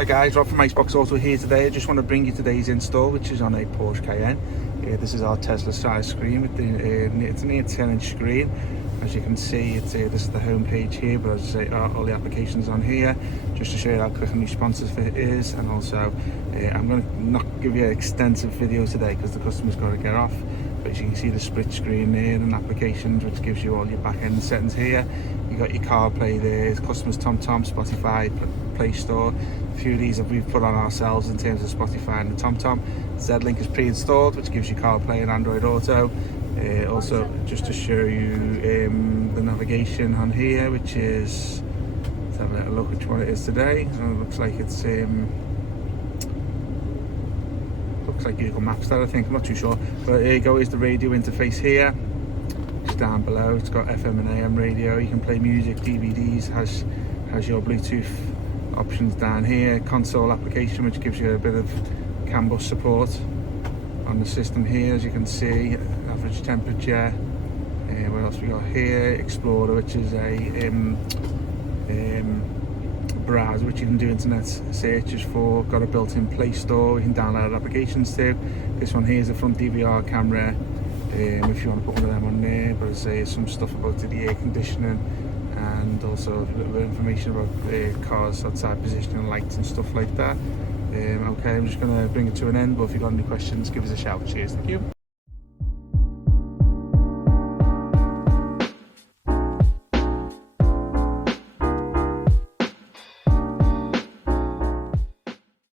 Hi guys, Rob from Iceboxauto here today. I just want to bring you today's install, which is on a Porsche Cayenne. This is our Tesla size screen with it's a near 10-inch screen. As you can see, this is the home page here, but as I say, all the applications on here, just to show you how quick and responsive it is. And also, I'm going to not give you an extensive video today because the customer's got to get off. But as you can see, the split screen there and applications, which gives you all your back-end settings here. You got your CarPlay there, customers TomTom, Spotify, Play Store. A few of these we've put on ourselves in terms of Spotify and the TomTom. Z-Link is pre-installed, which gives you CarPlay and Android Auto. Also, just to show you the navigation on here, which is, let's have a little look which one it is today. So it looks like it's looks like Google Maps that, I think. I'm not too sure, but here you go. Is the radio interface here. It's down below. It's got FM and AM radio. You can play music, DVDs. Has your Bluetooth options down here. Console application, which gives you a bit of CAN bus support on the system here. As you can see, average temperature. What else we got here? Explorer, which is a browser which you can do internet searches for. Got a built-in Play Store. You can download applications too. This one here is a front DVR camera. If you want to put one of them on there, but I say some stuff about the air conditioning and also a little bit of information about cars outside positioning lights and stuff like that. Okay, I'm just going to bring it to an end, but if you've got any questions, give us a shout. Cheers, thank you.